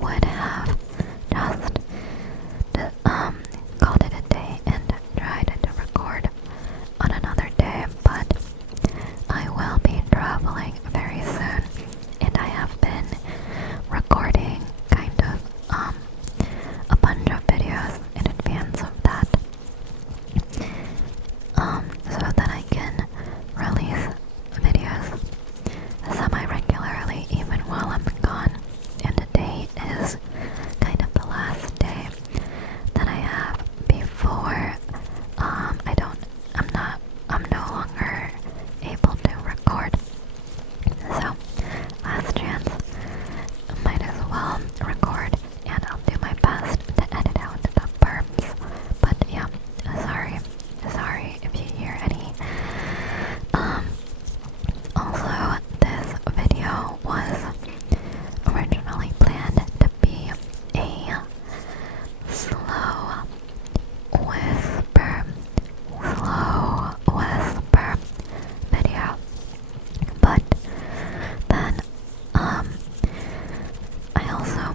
would have called it a day and tried to record on another day, but I will be traveling very soon, and I have been recording kind of a bunch of videos in advance of that, so that I can release videos semi-regularly even while I'm gone. And today is kind of the last day that I have before I'm no longer able to record. So, last chance, might as well record, and I'll do my best to edit out the burps. But yeah, sorry if you hear any. Also, this video was originally planned to be a slow whisper video, but then I also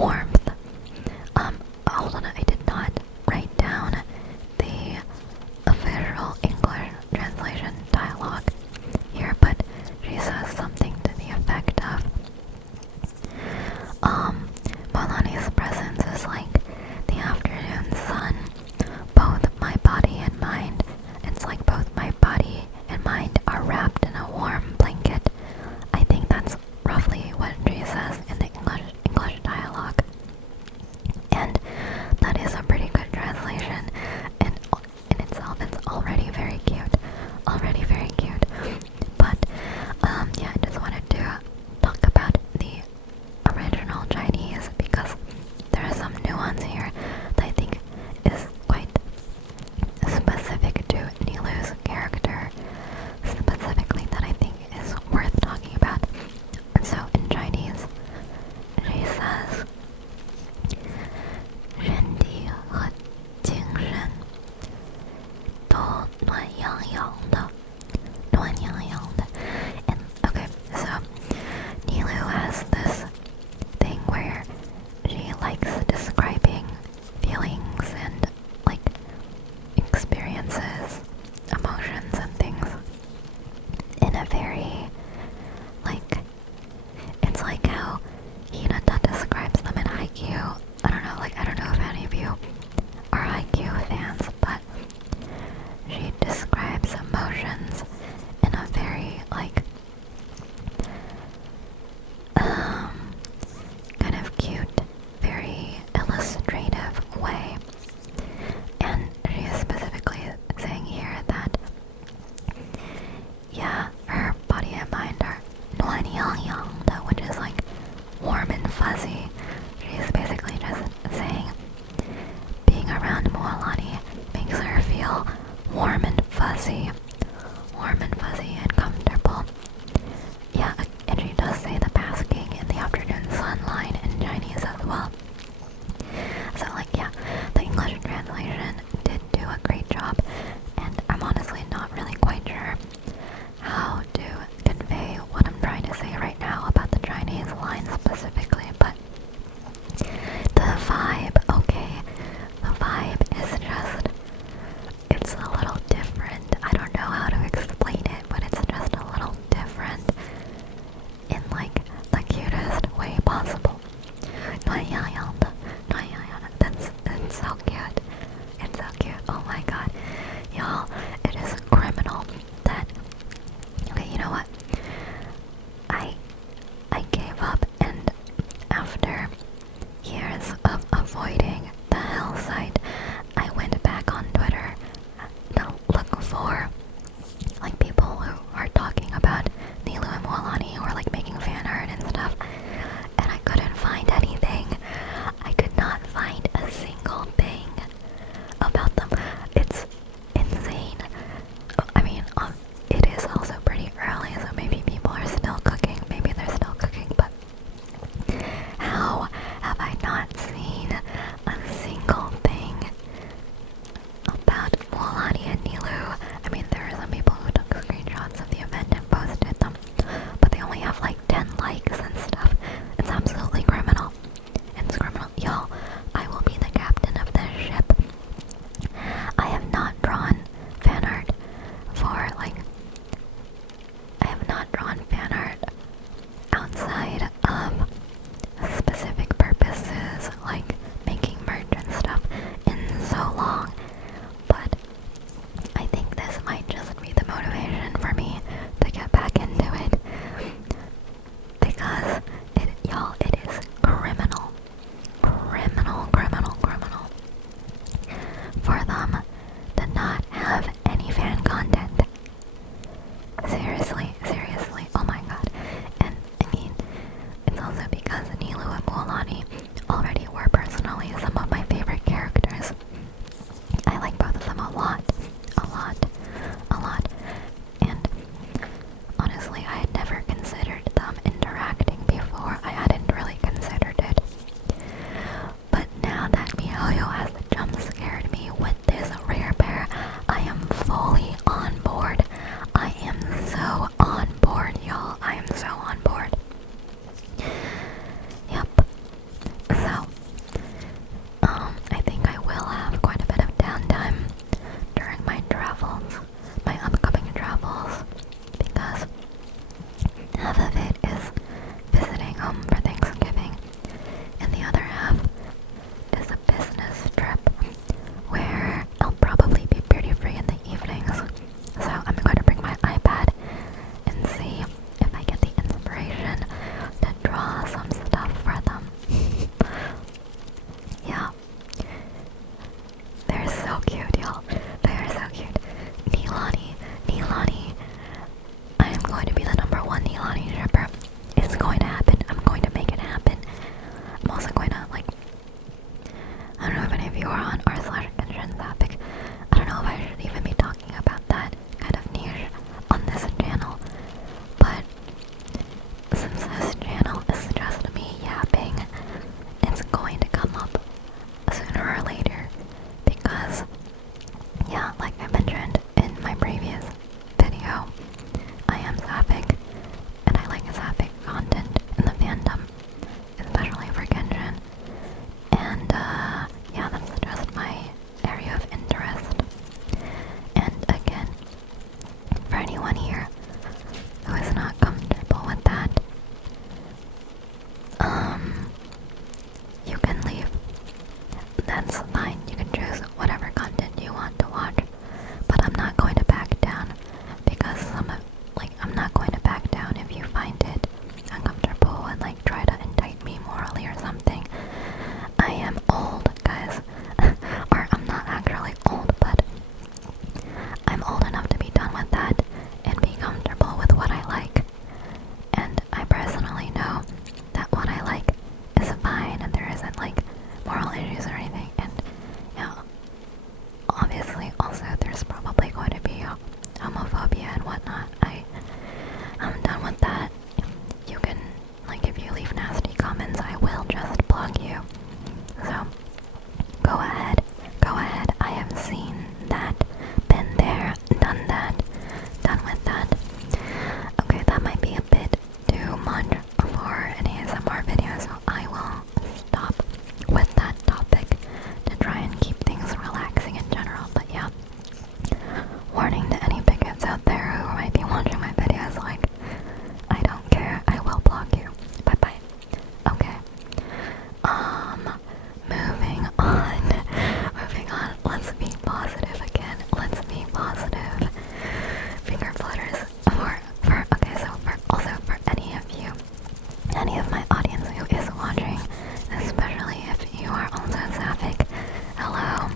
warmth. Hold on, I did not write down the official English translation dialogue here, but she says something to the effect of, Mualani's presence is like the afternoon sun. Both my body and mind, it's like both my body and mind are wrapped in a warm blanket. I think that's roughly what she says in the English dialogue. And that is a pretty good translation, and in itself it's already very cute. Already very cute. But yeah, I just wanted to talk about the original Chinese because there are some nuance here that I think is quite specific to Nilou's character, specifically that I think is worth talking about. And so in Chinese, she says, 身体和精神都暖洋洋的，暖洋洋的. And okay, so Nilou has this thing where she likes describing feelings and like experiences, emotions and things in a very like, it's like how Hinata describes them in Haikyuu. I don't know if any of you are Haikyuu fans, but she describes emotions in a very like kind of cute, very illustrative way. And she is specifically saying here that, yeah, her body and mind are nuan yang yang, which is like warm and fuzzy. She's basically just saying being around Mualani makes her feel warm and fuzzy and comfortable. Yeah, and she does say the basking in the afternoon sunlight in Chinese as well. So like, yeah, the English translation did do a great job, and I'm honestly not really quite sure how to convey what I'm trying to say right now about the Chinese line specifically, but the vibe, okay, the vibe is just, it's a little different. I don't know how to explain it, but it's just a little different in like the cutest way possible. That's so cute. It's so cute. Oh my god. Y'all, it is criminal that, okay, you know what? I gave up, and after years of avoiding the hell site, I went back on Twitter to look for like people who are talking about Nilou and Mualani or like making fan art and stuff, and I couldn't find anything. I could not find a single thing about them. It's insane. I mean, it is also pretty early, so maybe people are still cooking. Maybe they're still cooking, but how have I not seen a single thing about Mualani and Nilou? I mean, there are some people who took screenshots of the event and posted them, but they only have like 10 likes and stuff. It's absolutely criminal. It's criminal. Y'all, I will be the captain of this ship. I have not drawn fan art for like, I have not drawn fan art outside of specific purposes like making merch and stuff in so long, but I think this might just be the motivation for me to get back into it, because y'all, it is criminal for them to not have any fan content. Seriously, oh my god. And I mean, it's also because Nilou and Mualani already were personally some of my favorite characters. I like both of them a lot. And honestly, I had never considered them interacting before. I hadn't really considered it. But now that miHoYo has jump scared me with this rare pair, I am fully on board. I am so on board, y'all. I am so on board. Yep. So that's fine. You can choose whatever content you want to watch. But I'm not going to back down because I'm not going to back down if you find it uncomfortable and like try to indict me morally or something. I am old, guys. Or I'm not actually old, but I'm old enough to be done with that and be comfortable with what I like. And I personally know that what I like is fine and there isn't like moral issues or anything. And yeah, obviously also there's probably going to be homophobia and whatnot. I'm done with that. You can, like, if you leave nasty comments, I will just block you. So go ahead, I have seen that, been there, done that, done with that. Okay, that might be a bit too much for an ASMR video, so I will stop with that topic to try and keep things relaxing in general. But yeah, warning to any bigots out there who might be watching my videos, like, I don't care, I will block you. Bye bye. Okay. Moving on. Let's be positive again. Let's be positive. Finger flutters for any of you, any of my audience who is watching, especially if you are also sapphic. Hello.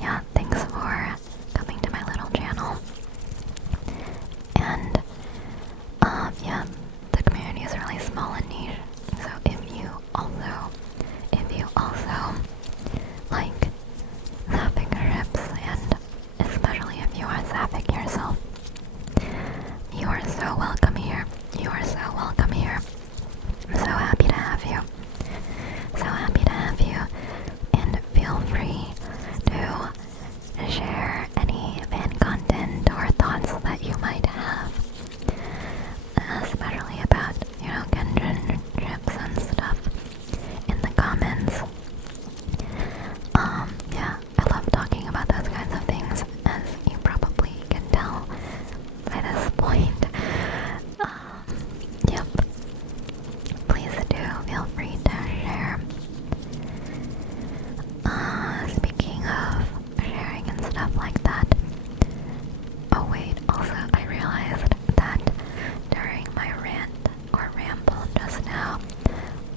Yeah, thanks for coming to my little channel. And yeah, the community is really small and niche. So if you also like sapphic ships, and especially if you are sapphic yourself, you are so welcome here. You are so welcome here. I'm so happy to have you. So happy to have you. And feel free to share any fan content or thoughts that you might have, especially about, genshin ships and stuff, in the comments. Yeah, I love talking about those kinds of things, as you probably can tell by this point. Yep. Please do feel free to share. Speaking of sharing and stuff like that. Oh wait, also I realized that during my rant or ramble just now,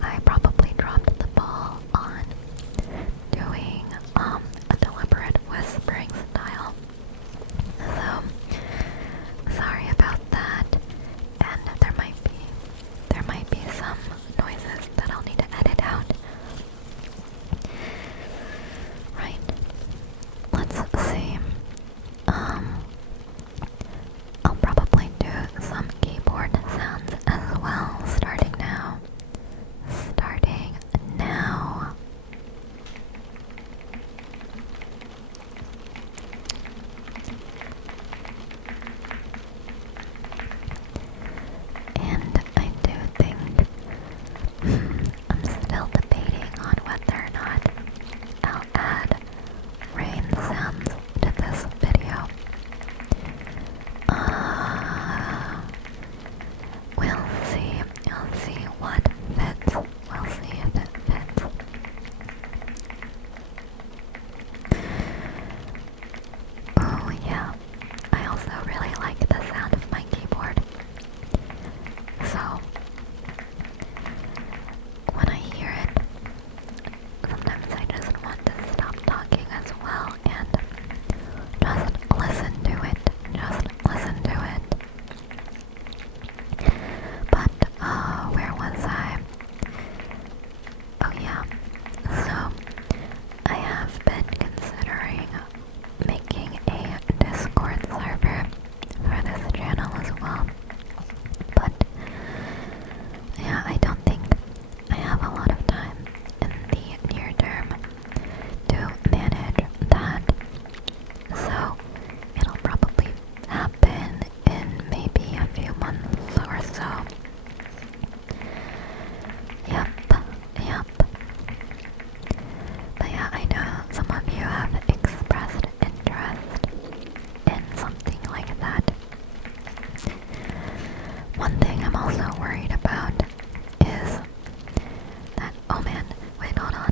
I probably dropped the ball on doing a deliberate whispering style. So sorry about that. And there might be some noises that I'll need to edit out. Right. Let's see. I'll probably do some keyboard sounds as well, starting now. Starting now. And I do think I'm still debating on whether or not I'll add rain sounds to this video. We'll see. We'll see what fits. We'll see if it fits. Oh yeah, I also really like the sound of my keyboard. So, when I hear it, sometimes I just want to stop talking as well and just listen to it. Just listen to it. But, where was I? Oh yeah, so I have been considering making a Discord server for this channel as well. But, yeah, I don't think I have a lot of time in the near term to manage that. So, it'll probably happen in maybe a few months or so. Yep. But yeah, I know some of you have expressed interest in something like that. One thing I'm also worried about is that, oh man, wait, hold on.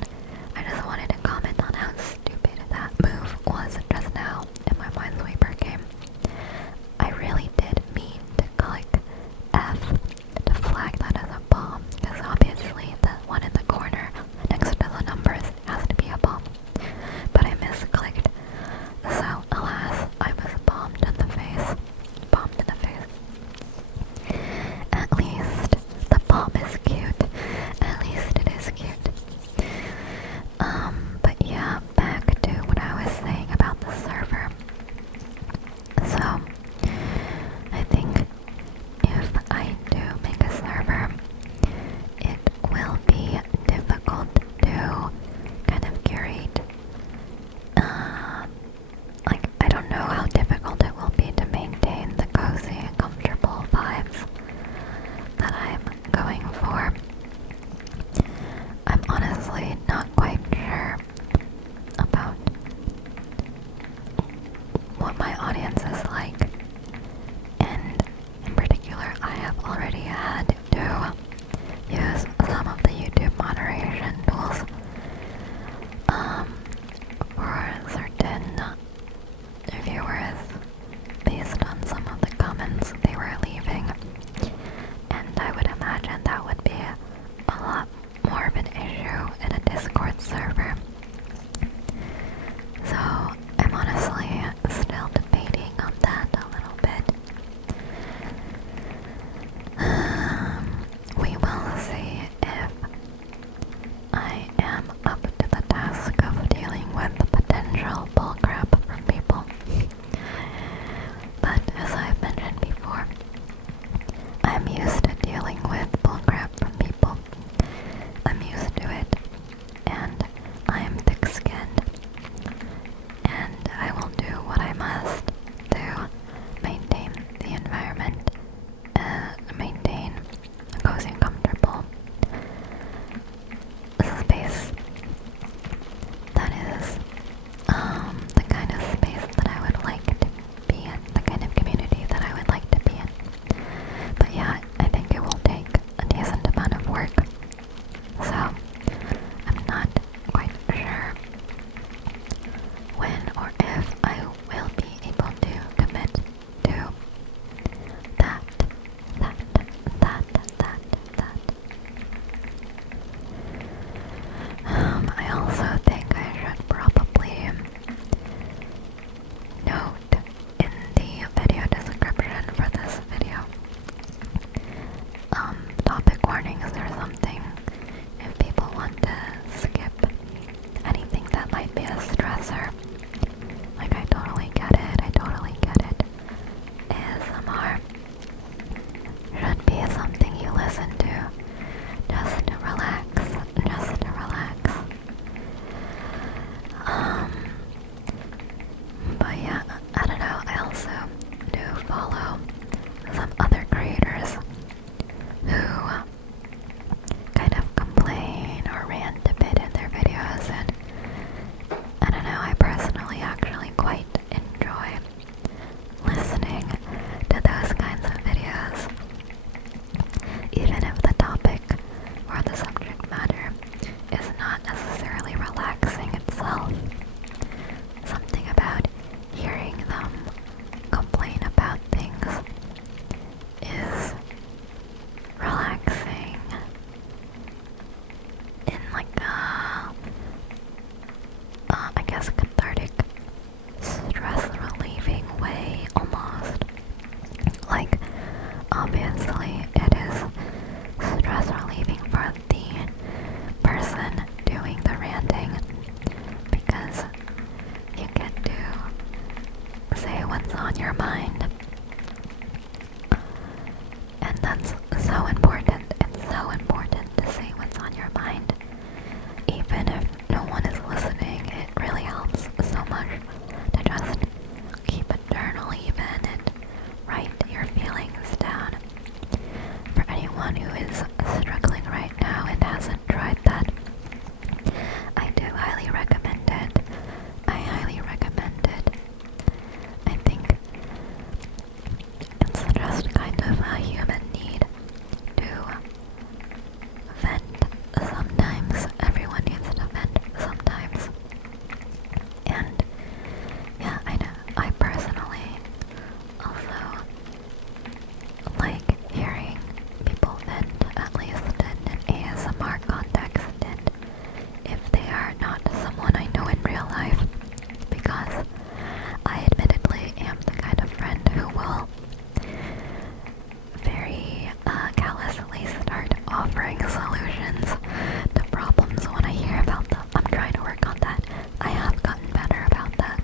work on that. I have gotten better about that,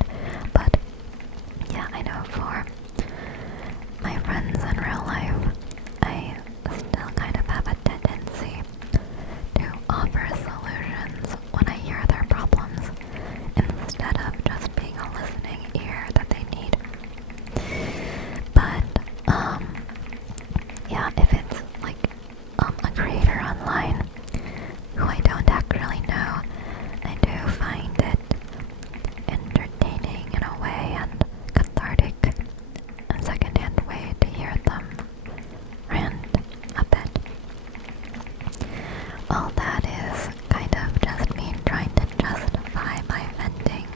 but yeah, I know for my friends in real life, I still kind of have a tendency to offer solutions when I hear their problems instead of just being a listening ear that they need. But, yeah, if it's like a creator online who I don't actually know, I do find it entertaining in a way and cathartic, a second-hand way to hear them rant a bit. Well, that is kind of just me trying to justify my venting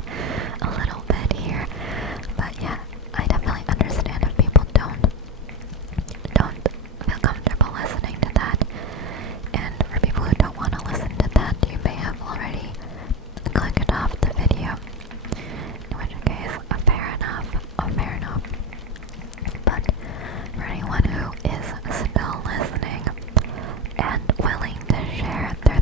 a little bit here, but yeah, I definitely understand if people don't feel comfortable listening to that, and for people who don't want to listen to that, you may have already clicked off the video, in which case, fair enough, fair enough. But for anyone who is still listening and willing to share their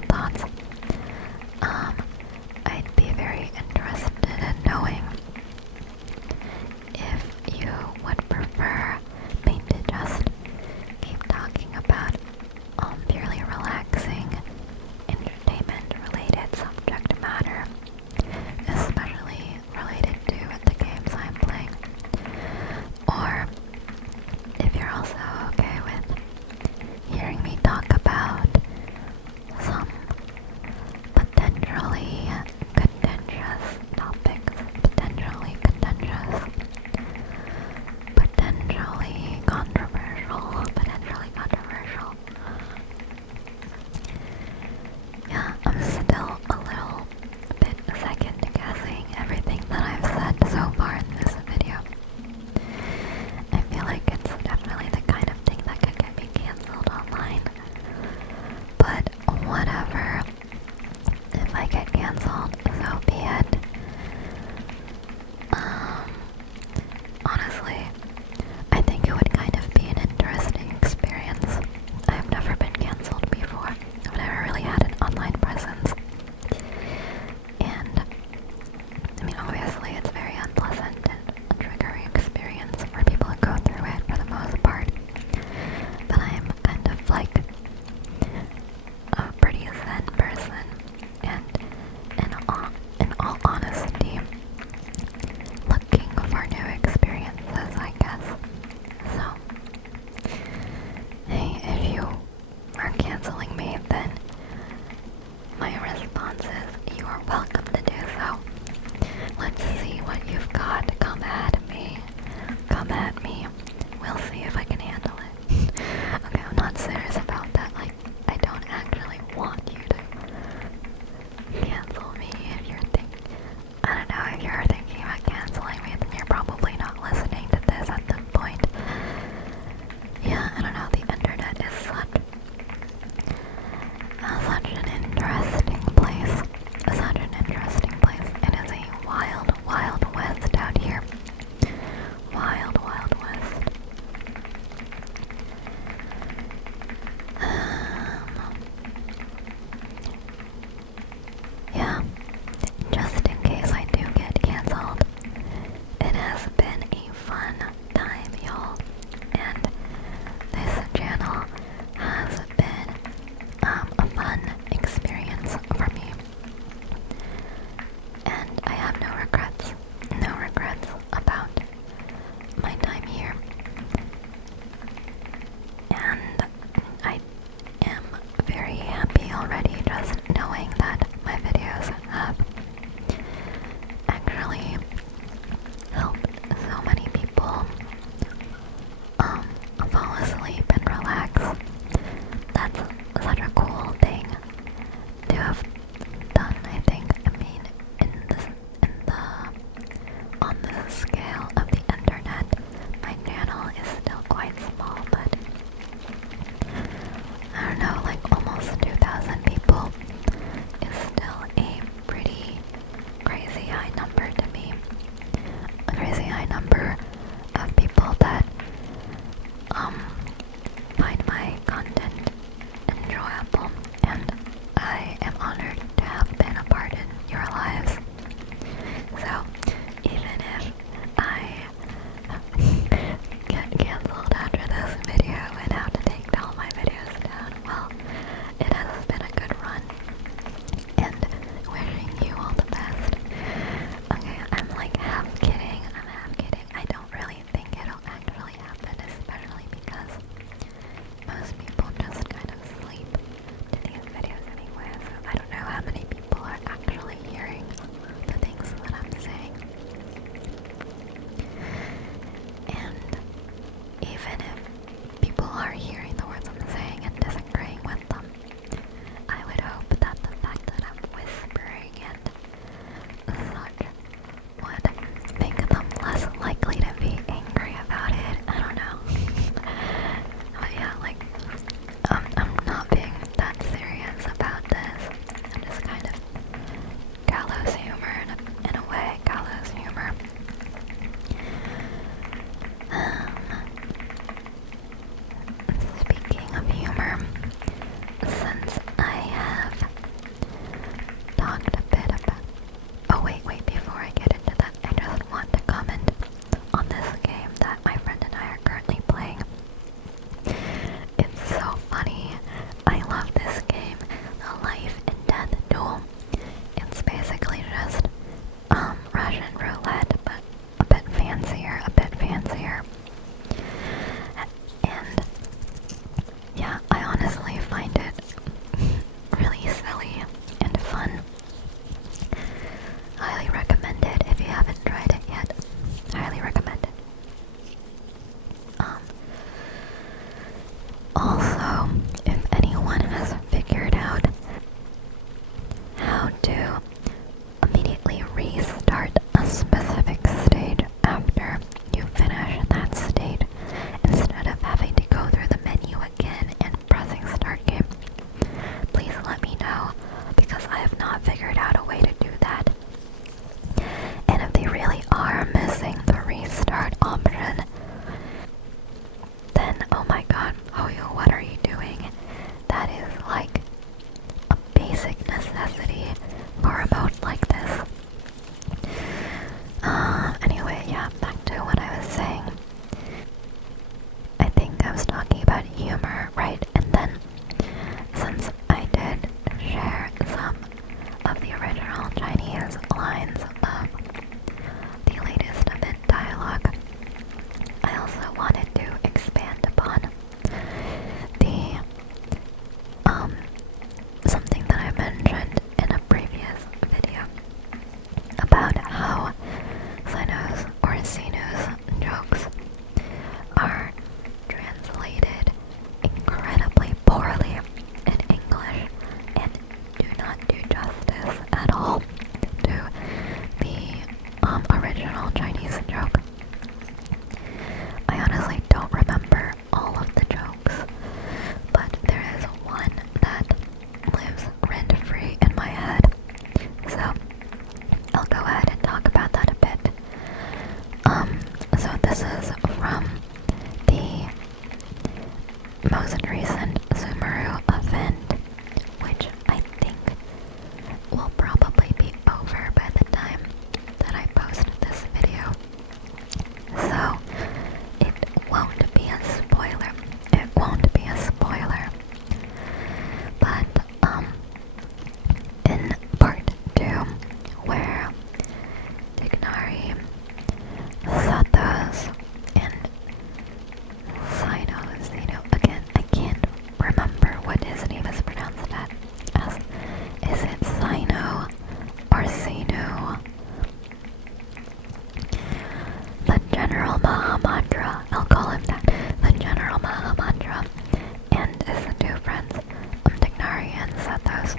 said those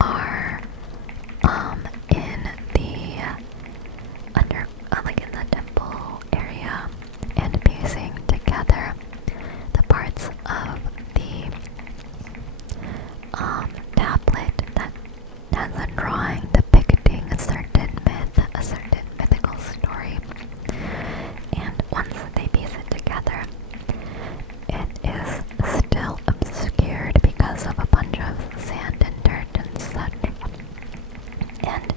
are in the like in the temple area, and piecing together the parts of the tablet that has a drawing depicting a certain myth, a certain mythical story. And once they piece it together, it is still obscured because of a bunch of sand and dirt and such. And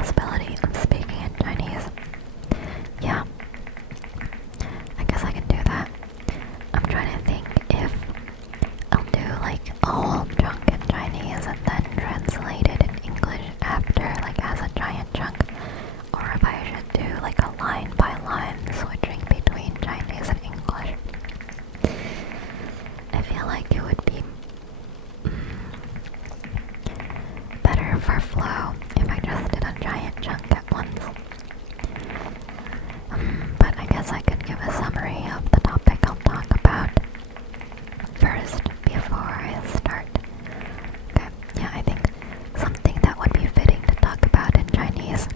possibility of speaking in Chinese. Yeah, I guess I can do that. I'm trying to think if I'll do like a whole chunk in Chinese and then translate it in English after, like as a giant chunk, or if I should do like a line by line switching between Chinese and English. I feel like it would be better for flow if I just did a giant chunk at once. But I guess I could give a summary of the topic I'll talk about first before I start. Okay, yeah, I think something that would be fitting to talk about in Chinese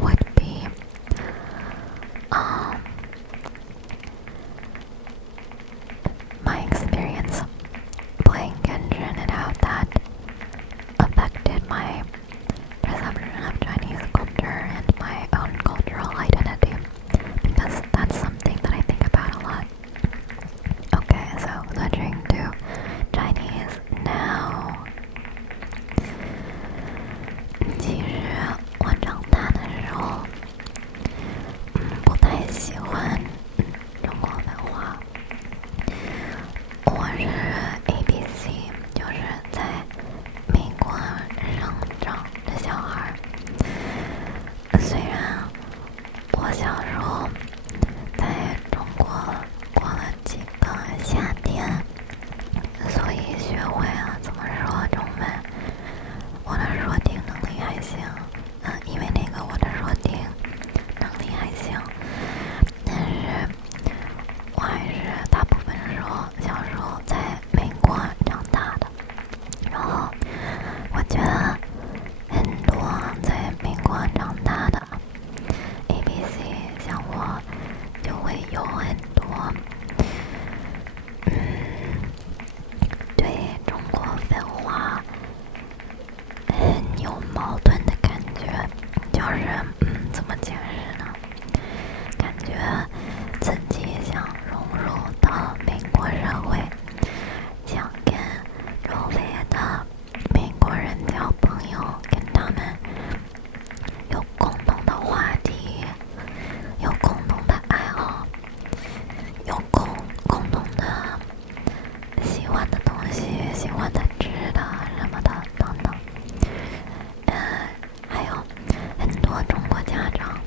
would be my experience playing Genshin and how that affected my perception of Chinese culture and my own cultural identity, because that's something that I think about a lot. Okay, so switching to Chinese now. 其实我长大的时候，不太喜欢中国文化。我是 ABC，就是在美国生长的小孩。虽然我小时候在中国过了几个夏天，所以学会了怎么说中文。我的说听能力还行，因为那个我的说听能力还行，但是我还是大部分时候小时候在美国长大的，然后我觉得很多在美国长大的 ABC 像我就会有很多对中国文化很有矛盾的感觉，就是怎么解释呢？感觉自己想融入到美国社会，想跟周围的美国人交朋友，跟他们有共同的话题，有共同的爱好，有共同的喜欢的东西，喜欢的吃的什么的等等。还有很多中国家长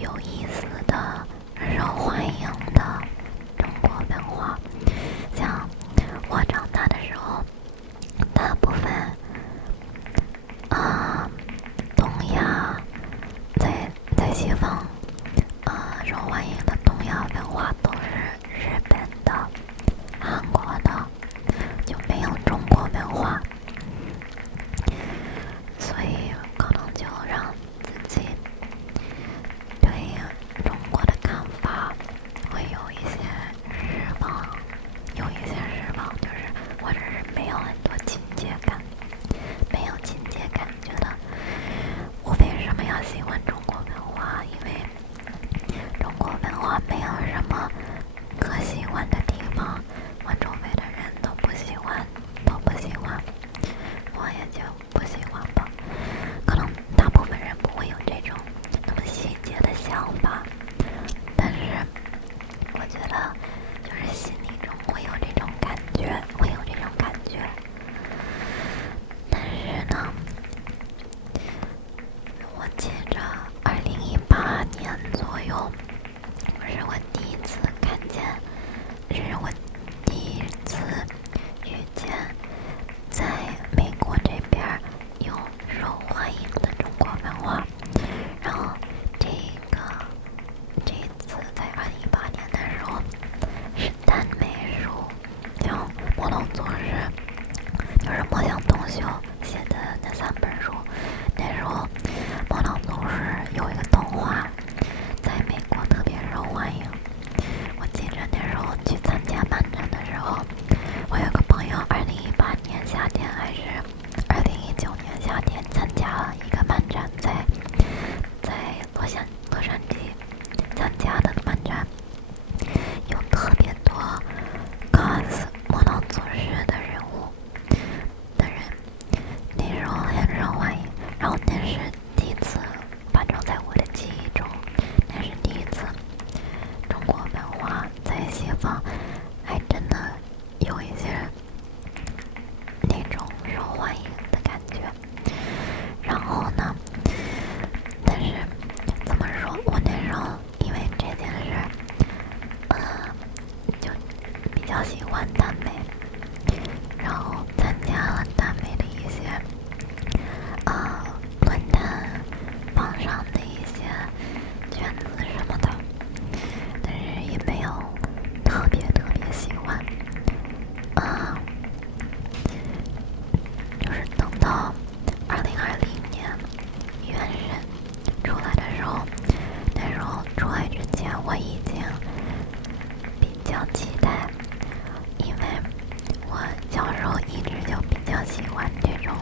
有意思的、受欢迎的中国文化。像我长大的时候，大部分东亚在西方受欢迎的东亚文化都是日本的、韩国的，就没有中国文化，所以可能就让自己对中国的看法会有一些失望，就是或者是没有很多亲切感，觉得我为什么要喜欢中国文化？因为中国文化没有什么可喜欢的地方，我周围的人都不喜欢，我也就不喜欢吧。可能大部分人不会有这种那么细节的想法，但是我觉得就是心里中会有这种感觉，但是呢，我记着2018年左右，是我第一次看见，是我第一次遇见在美国这边有受欢迎的中国文化。然后这一次在2018年的时候是耽美书，叫魔龙祖师，就是墨香铜臭写的那3本书。那时候魔龙祖师有一个动画在美国特别受欢迎。我记着那时候去参加漫展的时候，我有个朋友2018年夏天还是2019年夏天参加了一个漫展，在洛杉矶参加的漫展，有特别多 cos 魔龙祖师的人，那时候很受欢迎。然后那是第一次，反正在我的记忆中，那是第一次中国文化在西方还真的有一些那种受欢迎的感觉。然后呢，但是怎么说，我那时候因为这件事就比较喜欢耽美，然后参加了耽美的一些论坛网上的一些圈子什么的，但是也没有特别喜欢。就是等到2020年原神出来的时候，那时候出来之前我已经比较期待，因为我小时候一直就比较喜欢这种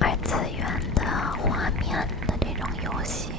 2次元的画面的这种游戏，